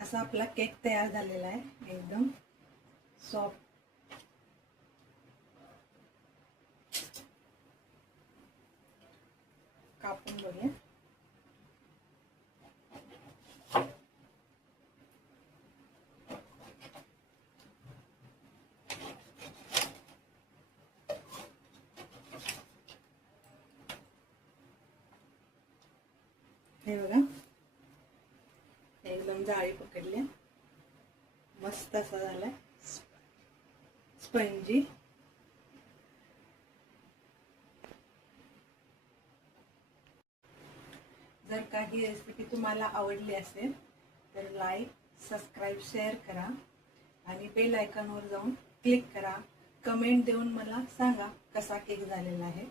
असा आपला केक तयार झालेला आहे, एकदम सॉफ्ट. कापून बघूया. हे बघा, एकदम जाळी पकडली, मस्त असा झालाय, स्पंजी. जर काही रेसिपी तुम्हाला आवडली असेल तर लाईक, सबस्क्राईब, शेअर करा आणि बेल आयकॉनवर जाऊन क्लिक करा. कमेंट देऊन मला सांगा कसा केक झालेला आहे.